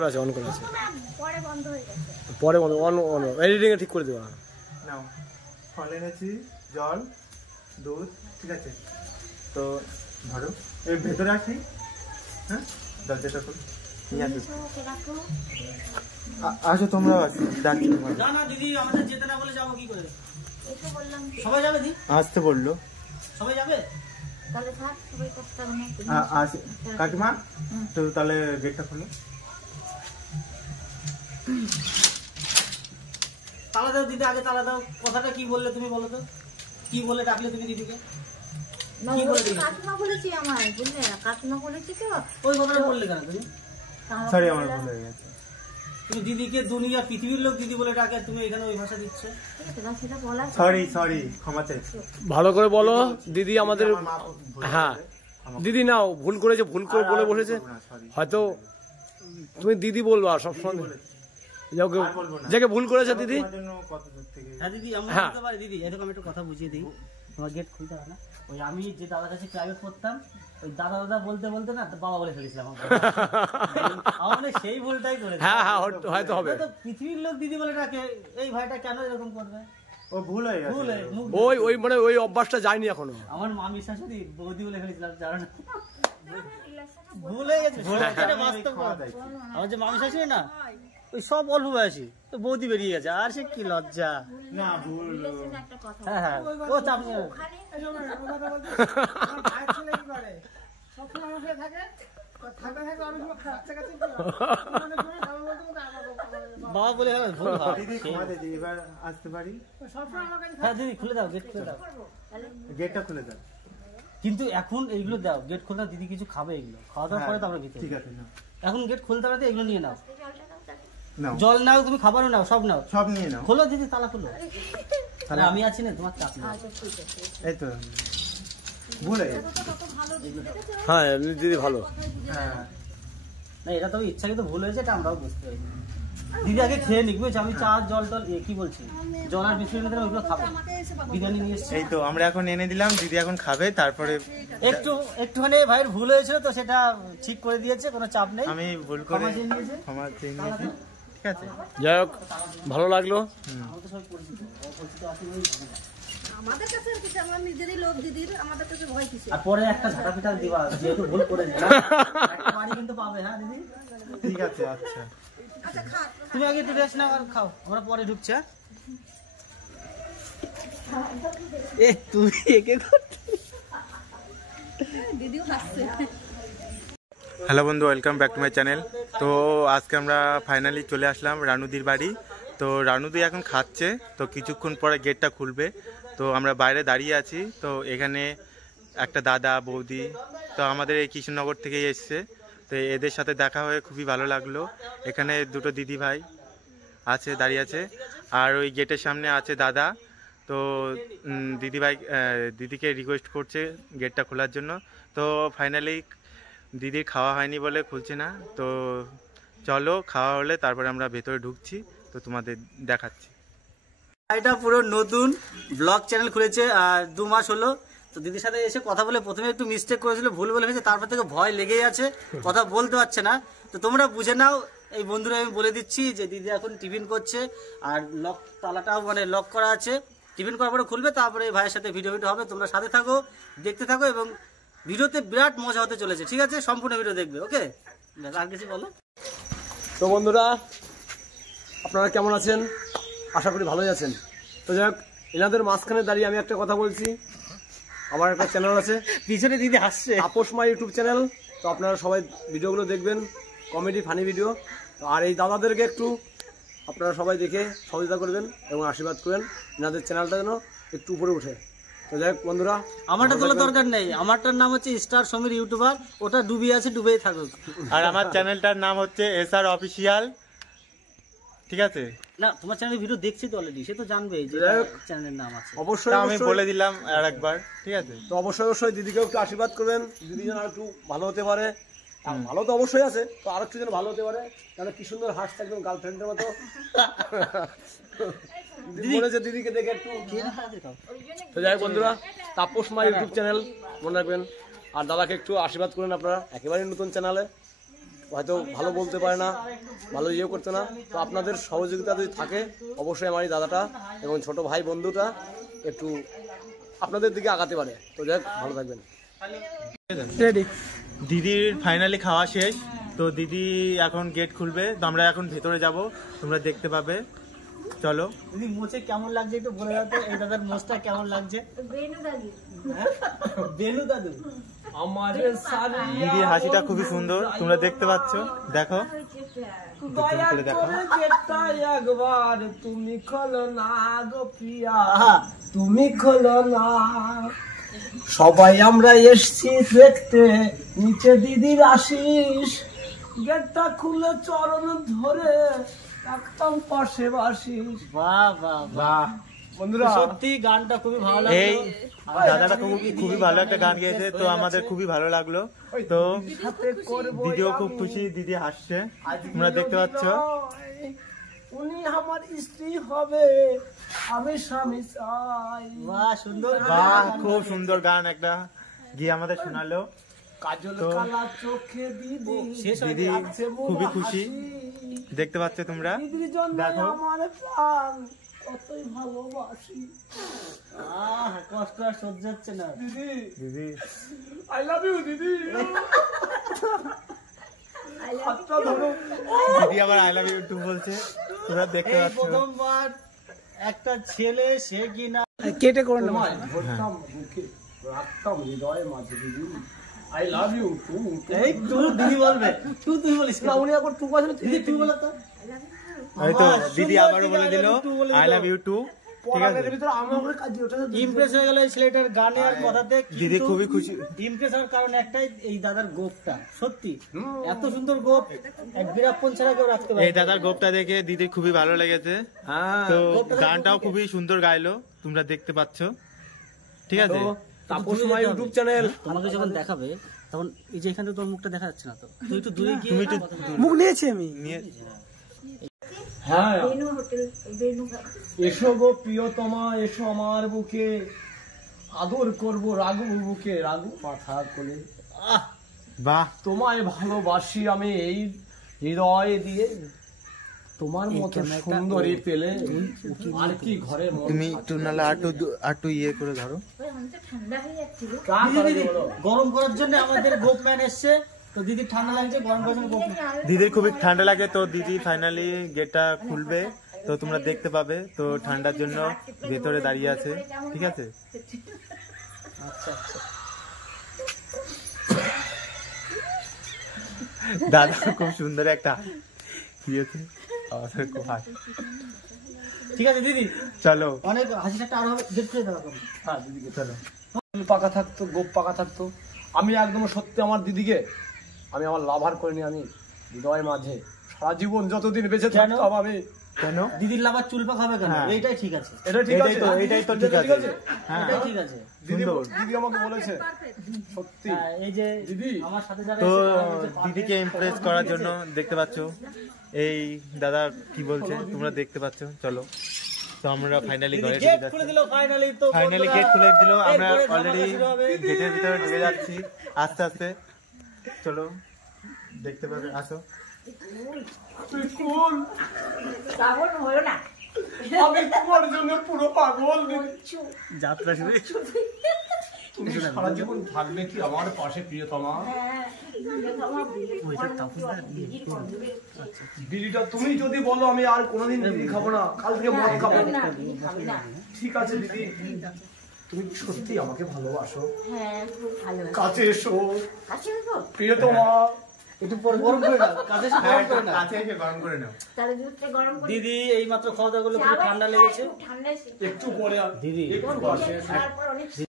আছে অন করা আছে, পরে বন্ধ অন এডিটিং এ ঠিক করে দেওয়া। নাও ফল এনেছি, জল, দুধ, ঠিক আছে? তো ধরো এর ভেতরে আসি, হ্যাঁ দরজাটা খোল, নিয়ে আসো তোমরাও আসো। ডাকছি না না দিদি, আমাদের যেতে না বলে যাবো কি করে? সবাই যাবে দি? আসতে বললো। সবাই যাবে? কাকিমা তো তাহলে গেটটা খোলো। তালা দাও দিদি, আগে তালা দাও। কথাটা কি বললে তুমি বলো তো? কি বলে ডাকলে তুমি দিদিকে? কাকিমা বলেছি আমায়, বুঝলে? কাকিমা বলেছি তো। ওই কথাটা বললে কেন তুমি? সরি আমার ভুল হয়ে গেছে। তুমি দিদিকে দুনিয়া পৃথিবীর লোক দিদি বলে ডাকে, তুমি এখানে ওই ভাষা দিচ্ছ। সরি সরি, ক্ষমা চাইছি। ভালো করে বলো দিদি আমাদের, হ্যাঁ দিদি নাও ভুল করেছে, ভুল করে বলে বসেছে, হয়তো তুমি দিদি বলবা সবসময়, যাকে ভুল করেছে দিদি। হ্যাঁ দিদি আমরা বলতে পারি দিদি, এরকম একটু কথা বুঝিয়ে দিই। তোমার গেট খুলতে হয় না। ওই আমি যে দাদার কাছে প্রাইভেট পড়তাম, ওই দাদা দাদা বলতে বলতে না বাবা বলে ফেলেছিলাম। আমার সেই ভুলটাই করেছে। হ্যাঁ হ্যাঁ হয়তো হবে। তো পৃথিবীর লোক দিদি বলে ডাকে, এই ভাইটা কেন এরকম করবে? ও ভুল হয়ে গেছে। ওই মানে ওই অভ্যাসটা যায়নি এখনো। আমার মামি শাশুড়ি বৌদি বলে ফেলেছিলাম, জানো না? ভুল হয়ে গেছে, বাস্তব। আমার যে মামি শাশুড়ি না, ওই সব অল্প বয়সী, তো বৌদি বেরিয়ে গেছে, আর সে কি লজ্জা। না ভুল। হ্যাঁ হ্যাঁ, ও চাপ নেই। বাবা বলে ভুল হয়। দিদি ক্ষমা দিদি, এবার আসতে পারি? হ্যাঁ দিদি খুলে দাও, গেট খুলে দাও, গেটটা খুলে দাও। কিন্তু এখন এইগুলো দাও, গেট খুলে দাও। দিদি কিছু খাবে, এগুলো খাওয়া দাওয়ার পরে তারপরে ভিতরে। ঠিক আছে না, এখন গেট খুলতে পারতে এগুলো নিয়ে নাও। নাও জল নাও, তুমি খাবারও নাও, সব নাও, সব নিয়ে নাও। খোলো দিদি, তালা খোলো। তাহলে আমি আছি না, তোমার চাপ নেই। এই তো ভুল হয়ে গেছে। হ্যাঁ দিদি ভালো। হ্যাঁ না এটা তো ইচ্ছাকৃত ভুল হয়েছে, এটা আমরাও বুঝতে পারি। দিদি আগে খেয়ে নিক, বুঝেছি? আমি চা জল টল কি বলছি, জল আর বিস্কুট এনে ওইগুলো খাবো। বিরিয়ানি নিয়ে এসছি। এই তো আমরা এখন এনে দিলাম, দিদি এখন খাবে, তারপরে একটুখানি ভাইয়ের ভুল হয়েছিল তো সেটা ঠিক করে দিয়েছে, কোনো চাপ নেই। আমি ভুল করে ক্ষমা চেয়ে নিয়েছি, ঠিক আছে? যাই হোক ভালো লাগলো। আমাদের কাছে কিছু, আমার নিজেরই লোক দিদির, আমাদের কাছে ভয় কিছু। আর পরে একটা ঝাঁটা পিটা দিবা, যেহেতু ভুল করেছে। একটা বাড়ি কিন্তু পাবে, হ্যাঁ দিদি? ঠিক আছে। আচ্ছা তুমি আগে একটু রেস্ট নাও আর খাও, আমরা পরে ঢুকছি। তুমি একে দিদিও হাসছে। হ্যালো বন্ধু, welcome back to my channel. তো আজকে আমরা ফাইনালি চলে আসলাম রানুদির বাড়ি। তো রানুদি এখন খাচ্ছে, তো কিছুক্ষণ পরে গেটটা খুলবে। তো আমরা বাইরে দাঁড়িয়ে আছি। তো এখানে একটা দাদা বৌদি, তো আমাদের এই কৃষ্ণনগর থেকেই এসছে। তো এদের সাথে দেখা হয়ে খুবই ভালো লাগলো। এখানে দুটো দিদি ভাই আছে, দাঁড়িয়ে আছে, আর ওই গেটের সামনে আছে দাদা। তো দিদিভাই দিদিকে রিকোয়েস্ট করছে গেটটা খোলার জন্য। তো ফাইনালি দিদির খাওয়া হয়নি বলে খুলছে না। তো চলো, খাওয়া হলে তারপরে আমরা ভেতরে ঢুকছি, তো তোমাদের দেখাচ্ছি। এটা পুরো নতুন ব্লগ চ্যানেল খুলেছে, আর 2 মাস হলো। তো দিদির সাথে এসে কথা বলে প্রথমে একটু মিস্টেক করেছিল, ভুল বলে ফেলেছে, তারপর থেকে ভয় লেগেই আছে, কথা বলতে পারছে না। তো তোমরা বুঝে নাও। এই বন্ধুরা আমি বলে দিচ্ছি যে দিদি এখন টিফিন করছে, আর লক তালাটাও মানে লক করা আছে। টিফিন করার পরে খুলবে, তারপরে ভাইয়ের সাথে ভিডিও হবে। তোমরা সাথে থাকো, দেখতে থাকো, এবং ভিডিওতে বিরাট মজা হতে চলেছে, ঠিক আছে? সম্পূর্ণ ভিডিও দেখবে, ওকে? আর কিছু বলো? তো বন্ধুরা আপনারা কেমন আছেন? আশা করি ভালোই আছেন। তো যাই হোক, এনাদের মাঝখানে দাঁড়িয়ে আমি একটা কথা বলছি। আমার একটা চ্যানেল আছে, পিছনে দিদি হাসছে, তাপস মাই ইউটিউব চ্যানেল। তো আপনারা সবাই ভিডিওগুলো দেখবেন, কমেডি ফানি ভিডিও। আর এই দাদাদেরকে একটু আপনারা সবাই দেখে সহযোগিতা করবেন এবং আশীর্বাদ করবেন, এনাদের চ্যানেলটা যেন একটু উপরে উঠে। তো যাই হোক বন্ধুরা, আমারটা তোলার দরকার নেই, আমারটার নাম হচ্ছে স্টার সমীর ইউটিউবার, ওটা ডুবে আছে, ডুবেই থাকুক। আর আমার চ্যানেলটার নাম হচ্ছে এসআর অফিসিয়াল, ঠিক আছে? না, তোমার চ্যানেলে ভিডিও দেখছি তো অলরেডি, সে তো জানবে যে চ্যানেলের নাম আছে। অবশ্যই আমি বলে দিলাম আর একবার, ঠিক আছে? তো অবশ্যই দিদিকেও একটু আশীর্বাদ করবেন, দিদি যেন একটু ভালো হতে পারে। ভালো তো অবশ্যই আছে, তো আর একটু যেন ভালো হতে পারে। তাহলে কি সুন্দর হাসছে, একদম গার্লফ্রেন্ডের মতো। বলেছে দিদিকে দেখে একটু। তো যাই হোক বন্ধুরা, তাপস মা ইউটিউব চ্যানেল মনে রাখবেন, আর দাদাকে একটু আশীর্বাদ করেন আপনারা, একেবারে নতুন চ্যানেলে। হয়তো ভালো বলতে পারে না, ভালো ইয়ে করতে না। তো আপনাদের সহযোগিতা যদি থাকে অবশ্যই আমার এই দাদাটা এবং ছোট ভাই বন্ধুটা একটু আপনাদের দিকে আগাতে পারে। তো যাই হোক, ভালো থাকবেন। দিদির ফাইনালি খাওয়া শেষ, তো দিদি এখন গেট খুলবে, তো আমরা এখন ভেতরে যাব, তোমরা দেখতে পাবে। চলো। দিদি মোচে কেমন লাগছে একটু বলে দাও তো, এই দাদার মোচটা কেমন লাগছে? বেনু দাদি বেনু দাদু আমার দিদির হাসিটা খুবই সুন্দর, তোমরা দেখতে পাচ্ছ, দেখো দয়া করে দেখো। করে গেটটা একবার তুমি খোলো না গো প্রিয়া, আহা তুমি খোলো না। সবাই আমরা এসছি দেখতে নিচে দিদির আশিস, গেটটা খুলে চরণ ধরে একদম পাশে বাসিস। বাহ বাহ বাহ বন্ধুরা সত্যি গানটা খুবই ভালো এই লাগলো। দাদাটা খুবই ভালো একটা গান গেয়েছে, তো আমাদের খুবই ভালো লাগলো। তো সাথে করবো দিদিও খুব খুশি, দিদি হাসছে, তোমরা দেখতে পাচ্ছ। উনি আমার স্ত্রী হবে, আমি স্বামী চাই। বাহ সুন্দর বাহ, খুব সুন্দর গান একটা গিয়ে আমাদের শোনালো। কাজল তো কালা চোখে দিদি, শেষ হয়ে দিদি আছে মোর খুবই খুশি, হাসি। দেখতে পাচ্ছ তোমরা, দিদির জন্য দেখো। আমার প্রাণ কতই ভালোবাসি। আহ কষ্ট আর সহ্য হচ্ছে না। দিদি দিদি আই লাভ ইউ দিদি। হাতটা ধরো। দিদি আবার আই লাভ ইউ টু বলছে, তোমরা দেখতে এই পাচ্ছ। প্রথমবার একটা ছেলে সে কিনা তোমায় ধরতাম বুকে, রাখতাম হৃদয়ে মাঝে দিদি। I love you too. এই তুই দিদি বলবে, তুই বলিস না, উনি একবার টু কথা দিদি তুই বলো তো। এই তো বাহ, দিদি সুন্দর আবারও বলে দিদি দিল I love you too বলে আই দিল। লাভ ইউ টু, ঠিক আছে। পড়ার ভিতরে আমার কাজ ওটা ইমপ্রেস হয়ে গেল এই ছেলেটার গানে আর কথাতে। দিদি খুবই খুশি। ইমপ্রেস হওয়ার কারণ একটাই, এই দাদার গোপটা সত্যি এত সুন্দর গোপ, এক বিরাপন ছাড়া কেউ রাখতে পারে এই দাদার গোপটা দেখে দিদির খুবই ভালো লেগেছে, হ্যাঁ। তো গানটাও খুবই সুন্দর গাইলো, তোমরা দেখতে পাচ্ছ, ঠিক আছে। তাপস মা ইউটিউব চ্যানেল। তোমাকে যখন দেখাবে তখন এই যে এখানে তোর মুখটা দেখা যাচ্ছে না, তো তুই একটু দূরে গিয়ে তুমি একটু মুখ নিয়েছি আমি। নিয়ে হ্যাঁ, বেনু হোটেল বেনু এসো গো প্রিয়তমা, এসো আমার বুকে, আদর করব রাগু বুকে, রাগু মাথা কোলে। আহ, বাহ, তোমায় ভালোবাসি আমি এই হৃদয় দিয়ে, তোমার মতো সুন্দরী পেলে আর কি ঘরে মন তুমি থাকে? একটু নালে আটু ইয়ে করে ধরো। ওই আমাদের ঠান্ডা হয়ে যাচ্ছিল। কার দিদি, কথা দিদি, বলো? গরম করার জন্য আমাদের গোপ ম্যান এসছে, তো দিদি ঠান্ডা লাগছে, গরম করার জন্য গোপ দিদির খুবই ঠান্ডা লাগে, তো দিদি ফাইনালি গেটটা খুলবে, তো তোমরা দেখতে পাবে। তো ঠান্ডার জন্য ভেতরে দাঁড়িয়ে আছে, ঠিক আছে। আচ্ছা আচ্ছা দাদা খুব সুন্দর একটা দিয়েছে, আমাদের খুব হাসি। ঠিক আছে দিদি, চলো অনেক হাসি ঠাট্টা আরো হবে, গেট খুলে দেওয়া হ্যাঁ, দিদিকে চলো। ফুল পাকা থাকতো, গোপ পাকা থাকতো। আমি একদম সত্যি আমার দিদিকে আমি আমার লাভার করিনি, আমি হৃদয় মাঝে সারা জীবন যতদিন বেঁচে থাকতাম আমি। কেন? দিদির লাভার চুল পাক হবে কেন? হ্যাঁ। এইটাই ঠিক আছে, এটা ঠিক আছে, এটাই তো ঠিক আছে। হ্যাঁ, এটাই ঠিক আছে। দিদি সুন্দর। দিদি আমাকে বলেছে সত্যি। হ্যাঁ, এই যে দিদি। আমার সাথে যারা তো এসেছে, তারা বলছে, দিদিকে ইমপ্রেস করার জন্য দেখতে পাচ্ছ এই দাদা কি বলছে, তোমরা দেখতে পাচ্ছ। চলো, তো আমরা ফাইনালি দিদি ঘরে গেট ঢুকে খুলে যাচ্ছি। দিল ফাইনালি। তো ফাইনালি বন্ধুরা, গেট খুলে দিল, আমরা এরপরে ধামাকা অলরেডি শুরু হবে। গেটের ভিতরে ঢুকে যাচ্ছি আস্তে আস্তে। চলো, দেখতে পাবে, আসো। তুই কোন? পাগল হলো না। আমি তোমার জন্য পুরো পাগল দিচ্ছি। যাত্রা শুরু। তুমি সারা জীবন থাকবে কি আমার পাশে প্রিয়তমা? হ্যাঁ, আমার বিড়িটা তুমি যদি বলো আমি আর কোনোদিন বিড়ি খাবো না, কাল থেকে মদ খাবো। না, খাবি না। ঠিক আছে দিদি, তুমি সত্যি আমাকে ভালোবাসো? হ্যাঁ, খুব ভালো। কাছে এসো কাছে এসো। প্রিয়তমা। একটু পরে গরম করে দাও, কাছে এসে হ্যাঁ, গরম করে দাও। কাছে এসে গরম করে নাও। তাহলে দুধটা গরম করে দিদি এই মাত্র খাওয়া দাওয়া করলো, চা খুব বানিয়ে ঠান্ডা খায়, লেগেছে। খুব ঠান্ডা এসেছে। একটু পরে দিদি একটু বসে। তারপর অনেক